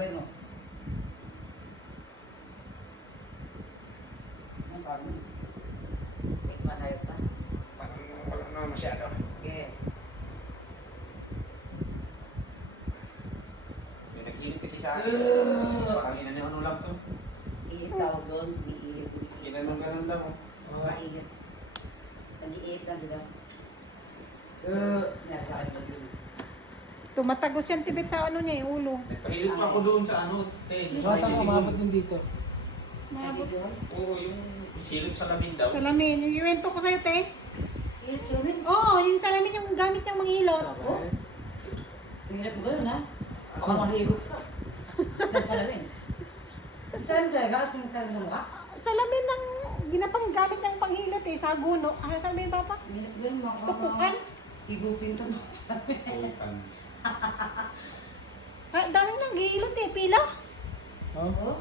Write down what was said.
Sabay mo. Ang parang. Is mahayop pa. Parang wala na masyado. Okay. May nag-init kasi sa akin. Parang inano lang to. Ihip tao doon. Iihip. Inanong ganun lang. Maihip. Nag-iihip lang sila. Nasa yun. Tumatagos yan tibet sa ano niya, yung ulo. Nagpahilip pa ako doon sa ano, te. So, ito umabot din dito. Maabot. Oo, yung silip sa lamig daw. Salamin. Yung iwento ko sa'yo, te. Ihip sila min. Oo, yung salamin yung gamit niyang manghilot. Oh. Hirap mo gano'n ha? Baka mahirap ka. Nagsalamin. Salamin talaga? Ang salamin mo ka? Salamin ng ginapang gamit ng panghilot eh, sa guno. Ano sabi yung bata? Hirap yun mga Tukukan. Higupin to. Pultan. Dami nang gihilot eh, pila. Oh? Oh.